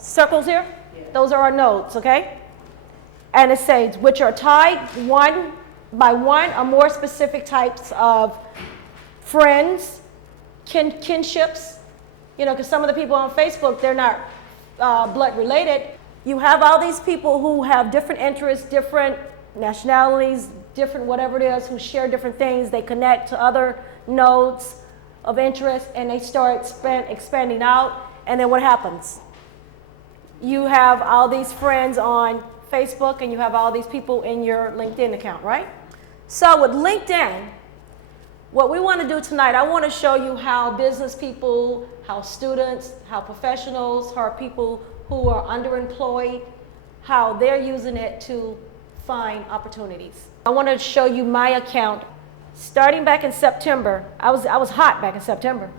circles here? Yeah. Those are our nodes, okay? And it says, which are tied one by one or more specific types of friends, kinships, you know, because some of the people on Facebook, they're not blood related. You have all these people who have different interests, different nationalities, different whatever it is, who share different things. They connect to other nodes of interest and they start expanding out. And then what happens? You have all these friends on Facebook and you have all these people in your LinkedIn account, right? So with LinkedIn, what we want to do tonight, I want to show you how business people, how students, how professionals, how people who are underemployed, how they're using it to find opportunities. I want to show you my account. Starting back in September, I was hot back in September.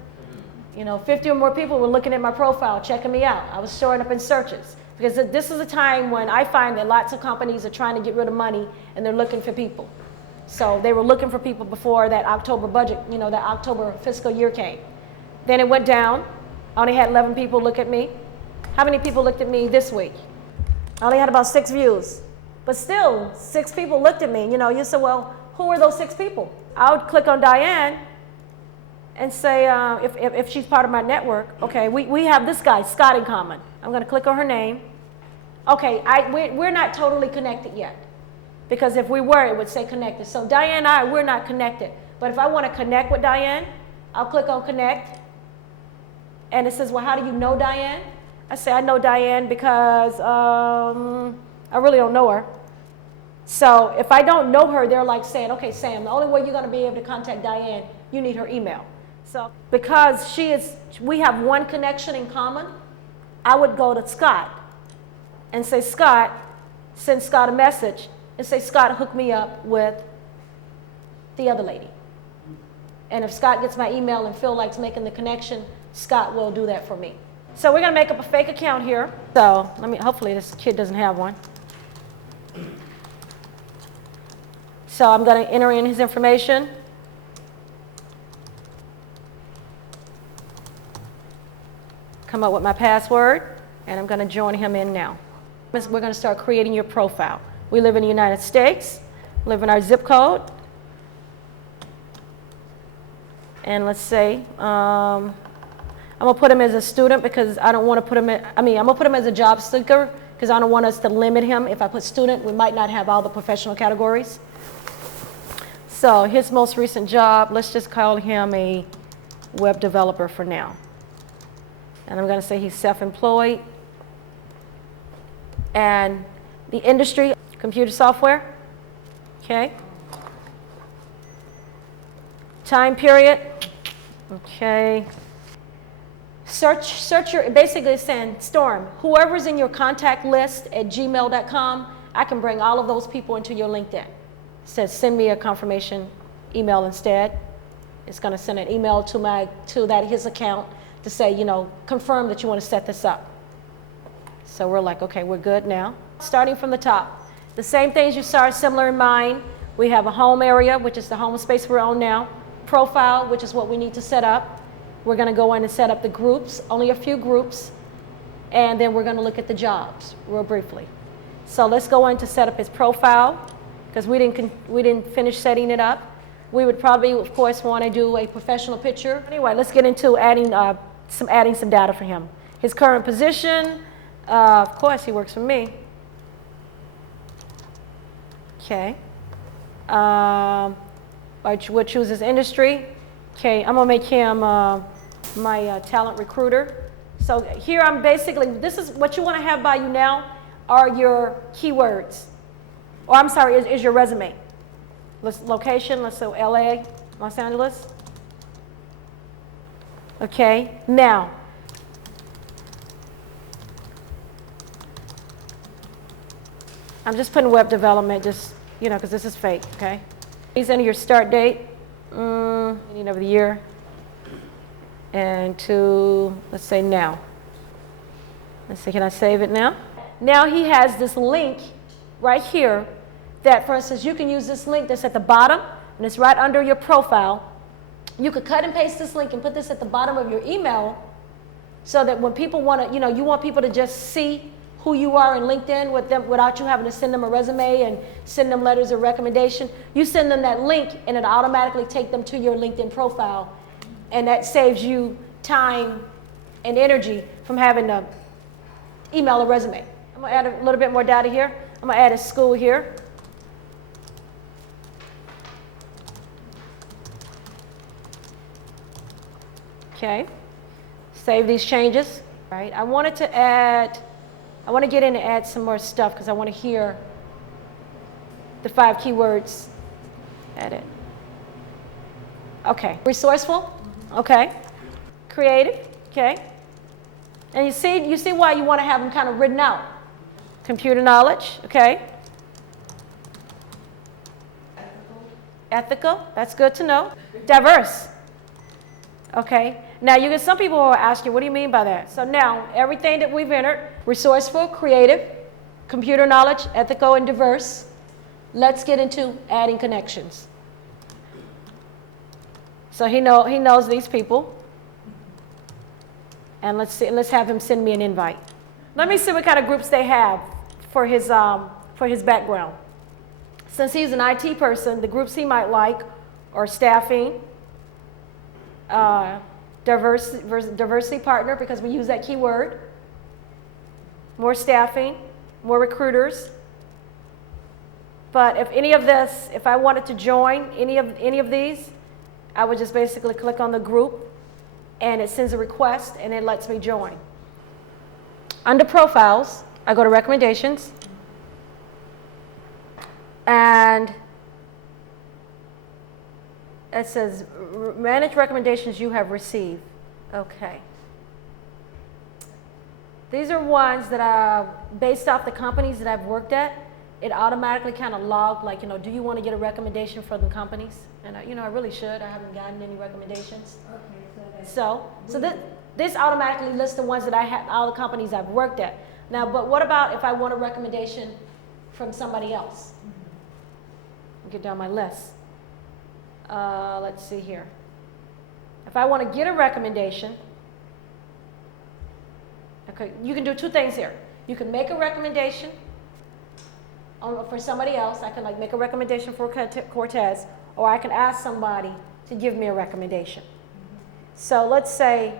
You know, 50 or more people were looking at my profile, checking me out. I was showing up in searches because this is a time when I find that lots of companies are trying to get rid of money and they're looking for people. So they were looking for people before that October budget, you know, that October fiscal year came. Then it went down. I only had 11 people look at me. How many people looked at me this week? I only had about 6 views. But still, 6 people looked at me. You know, you say, well, who are those 6 people? I would click on Diane and say, if she's part of my network, okay, we have this guy, Scott, in common. I'm going to click on her name. Okay, we're not totally connected yet. Because if we were, it would say connected. So Diane and I, we're not connected. But if I want to connect with Diane, I'll click on connect. And it says, well, how do you know Diane? I say, I know Diane because I really don't know her. So if I don't know her, they're like saying, okay, Sam, the only way you're going to be able to contact Diane, you need her email. So because we have one connection in common, I would go to Scott and say, Scott, send Scott a message and say, Scott, hook me up with the other lady. And if Scott gets my email and feel like making the connection, Scott will do that for me. So we're going to make up a fake account here. So hopefully this kid doesn't have one. So I'm going to enter in his information. Come up with my password, and I'm going to join him in now. We're going to start creating your profile. We live in the United States, live in our zip code. And let's say, I'm going to put him as a student because I don't want to put him in, I'm going to put him as a job seeker because I don't want us to limit him. If I put student, we might not have all the professional categories. So his most recent job, let's just call him a web developer for now. And I'm going to say he's self-employed. And the industry, computer software. Okay. Time period. Okay. Search your, basically it's saying, Storm, whoever's in your contact list at gmail.com, I can bring all of those people into your LinkedIn. It says send me a confirmation email instead. It's going to send an email to his account to say, you know, confirm that you want to set this up. So we're like, okay, we're good now. Starting from the top. The same things you saw are similar in mine. We have a home area, which is the home space we're on now. Profile, which is what we need to set up. We're going to go in and set up the groups, only a few groups. And then we're going to look at the jobs real briefly. So let's go in to set up his profile because we didn't finish setting it up. We would probably, of course, want to do a professional picture. Anyway, let's get into adding some data for him. His current position, of course, he works for me. Okay. We'll choose his industry. Okay, I'm going to make him my talent recruiter. So here I'm basically, this is what you want to have by you now are your keywords. Or I'm sorry, is your resume. Location, let's say LA, Los Angeles. Okay, now. I'm just putting web development, just, you know, because this is fake, okay? Please enter your start date, beginning of the year, and to, let's say now. Let's see, can I save it now? Now he has this link right here that, for instance, you can use this link that's at the bottom, and it's right under your profile. You could cut and paste this link and put this at the bottom of your email, so that when people want to, you want people to just see who you are in LinkedIn with them without you having to send them a resume and send them letters of recommendation. You send them that link and it automatically take them to your LinkedIn profile, and that saves you time and energy from having to email a resume. I'm going to add a little bit more data here. I'm going to add a school here. Okay, save these changes. Right, I want to get in and add some more stuff because I want to hear the 5 keywords. Edit. Okay, resourceful. Okay, creative. Okay, and you see why you want to have them kind of written out. Computer knowledge. Okay. Ethical. That's good to know. Diverse. Okay. Now, some people will ask you, what do you mean by that? So now, everything that we've entered, resourceful, creative, computer knowledge, ethical, and diverse. Let's get into adding connections. So he knows these people. And let's have him send me an invite. Let me see what kind of groups they have for his background. Since he's an IT person, the groups he might like are staffing, diversity partner, because we use that keyword, more staffing, more recruiters. But if I wanted to join any of these, I would just basically click on the group and it sends a request and it lets me join. Under profiles, I go to recommendations and it says, manage recommendations you have received. Okay. These are ones that are based off the companies that I've worked at. It automatically kind of logged, like, do you want to get a recommendation from the companies? And, I really should. I haven't gotten any recommendations. Okay, so this automatically lists the ones that I have, all the companies I've worked at. Now, but what about if I want a recommendation from somebody else? Get down my list. Let's see here. If I want to get a recommendation, okay, you can do 2 things here. You can make a recommendation for somebody else. I can make a recommendation for Cortez, or I can ask somebody to give me a recommendation. So let's say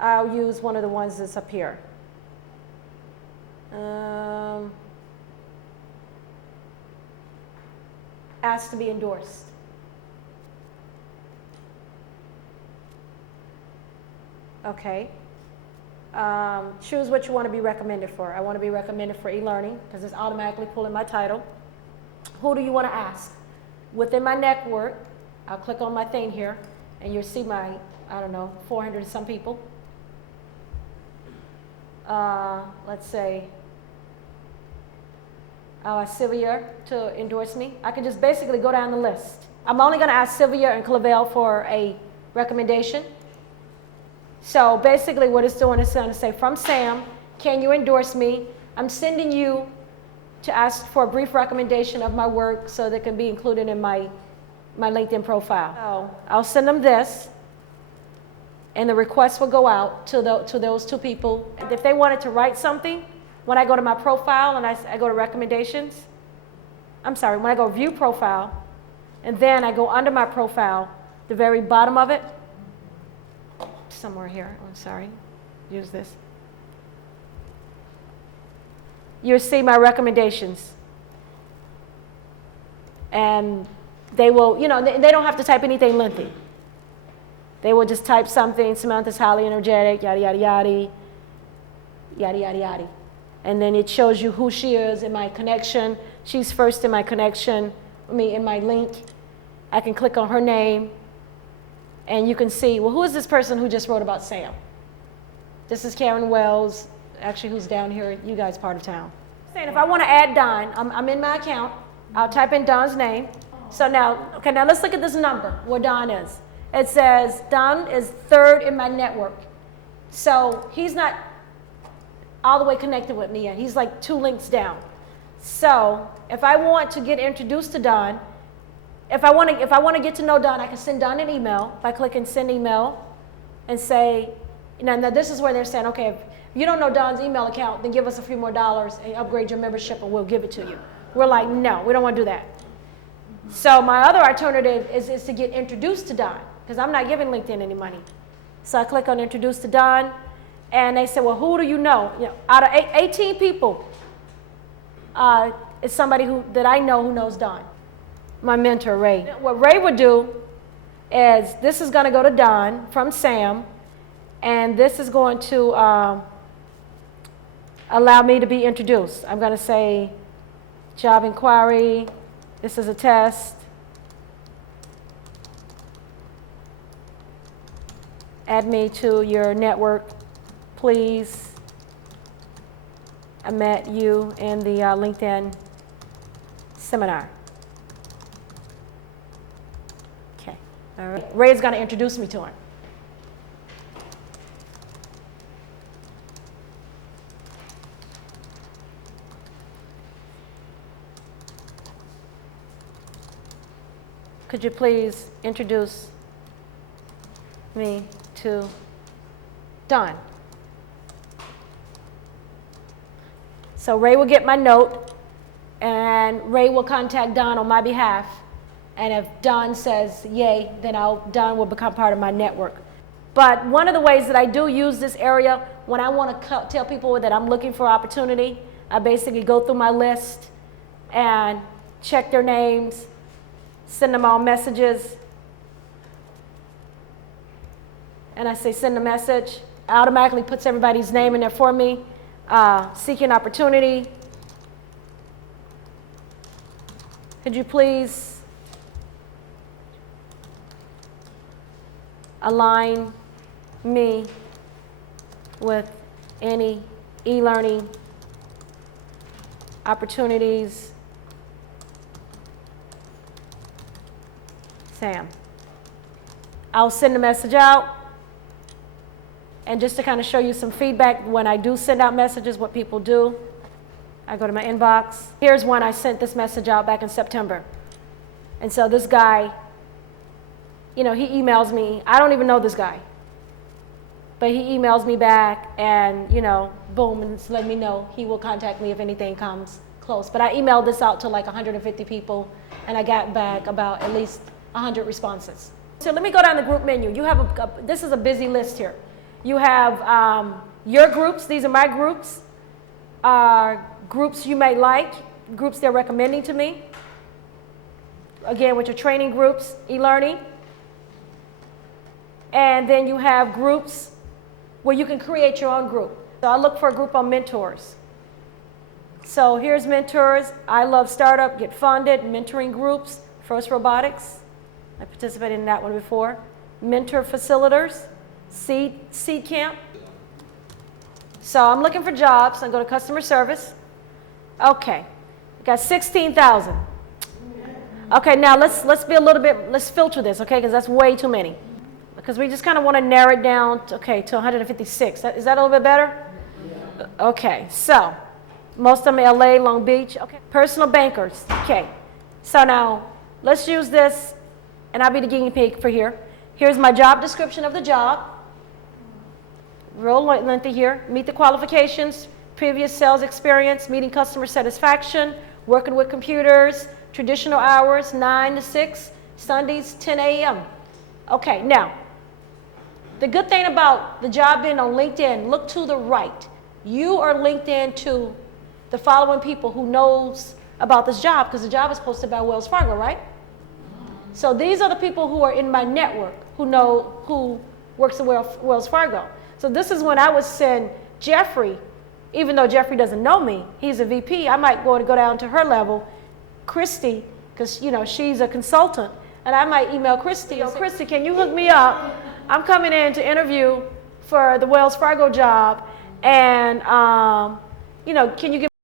I'll use one of the ones that's up here. Ask to be endorsed. Okay. Choose what you want to be recommended for. I want to be recommended for e-learning because it's automatically pulling my title. Who do you want to ask? Within my network, I'll click on my thing here and you'll see my, 400 and some people. Let's say Sylvia to endorse me. I can just basically go down the list. I'm only going to ask Sylvia and Clavel for a recommendation. So basically what it's doing is going to say, from Sam, can you endorse me? I'm sending you to ask for a brief recommendation of my work so that it can be included in my LinkedIn profile. So I'll send them this, and the request will go out to those 2 people. And if they wanted to write something, when I go to my profile and I go to recommendations, when I go view profile, and then I go under my profile, the very bottom of it, somewhere here, use this. You'll see my recommendations. And they will, they don't have to type anything lengthy. They will just type something, Samantha's highly energetic, yada, yada, yada, yada, yada, yada. And then it shows you who she is in my connection. She's first in my connection, in my link. I can click on her name. And you can see, well, who is this person who just wrote about Sam? This is Karen Wells, actually, who's down here, you guys part of town. Saying if I want to add Don, I'm in my account. I'll type in Don's name. So now let's look at this number, where Don is. It says Don is 3rd in my network. So he's not all the way connected with me yet. He's like 2 links down. So if I want to get introduced to Don, if I want to get to know Don, I can send Don an email by clicking send email and say, Now this is where they're saying, okay, if you don't know Don's email account, then give us a few more dollars and upgrade your membership and we'll give it to you. We're like, no, we don't want to do that. So my other alternative is to get introduced to Don, because I'm not giving LinkedIn any money. So I click on introduce to Don, and they say, well, who do you know? Out of 18 people, it's somebody that I know who knows Don. My mentor, Ray. What Ray would do is, this is going to go to Don from Sam, and this is going to allow me to be introduced. I'm going to say job inquiry. This is a test. Add me to your network, please. I met you in the LinkedIn seminar. Okay, all right. Ray's going to introduce me to him. Could you please introduce me to Don? So Ray will get my note, and Ray will contact Don on my behalf. And if Don says yay, then Don will become part of my network. But one of the ways that I do use this area, when I want to tell people that I'm looking for opportunity, I basically go through my list and check their names, send them all messages, and I say send a message. It automatically puts everybody's name in there for me. Seeking opportunity. Could you please align me with any e-learning opportunities? Sam. I'll send the message out, and just to kind of show you some feedback when I do send out messages, what people do, I go to my inbox. Here's one I sent this message out back in September. And so this guy, he emails me. I don't even know this guy, but he emails me back, and boom, and it's letting me know he will contact me if anything comes close. But I emailed this out to like 150 people, and I got back about at least 100 responses. So let me go down the group menu. You have this is a busy list here. You have your groups. These are my groups. Groups you may like, groups they're recommending to me. Again, with your training groups, e-learning. And then you have groups where you can create your own group. So I look for a group on mentors. So here's mentors. I love startup, get funded, mentoring groups, First Robotics. I participated in that one before. Mentor facilitators, seed camp. So I'm looking for jobs. I go to customer service. Okay, got 16,000. Okay, now let's be a little bit, let's filter this, okay, because that's way too many. Because we just kind of want to narrow it down, to 156. Is that a little bit better? Okay, so most of them LA, Long Beach. Okay, personal bankers. Okay, so now let's use this, and I'll be the guinea pig for here. Here's my job description of the job. Real lengthy here. Meet the qualifications, previous sales experience, meeting customer satisfaction, working with computers, traditional hours, 9 to 6, Sundays, 10 a.m. Okay, now, the good thing about the job being on LinkedIn, look to the right. You are linked in to the following people who knows about this job, because the job is posted by Wells Fargo, right? So these are the people who are in my network who works at Wells Fargo. So this is when I would send Jeffrey, even though Jeffrey doesn't know me, he's a VP, I might go down to her level, Christy, because she's a consultant, and I might email Christy, Christy, can you hook me up? I'm coming in to interview for the Wells Fargo job, and can you give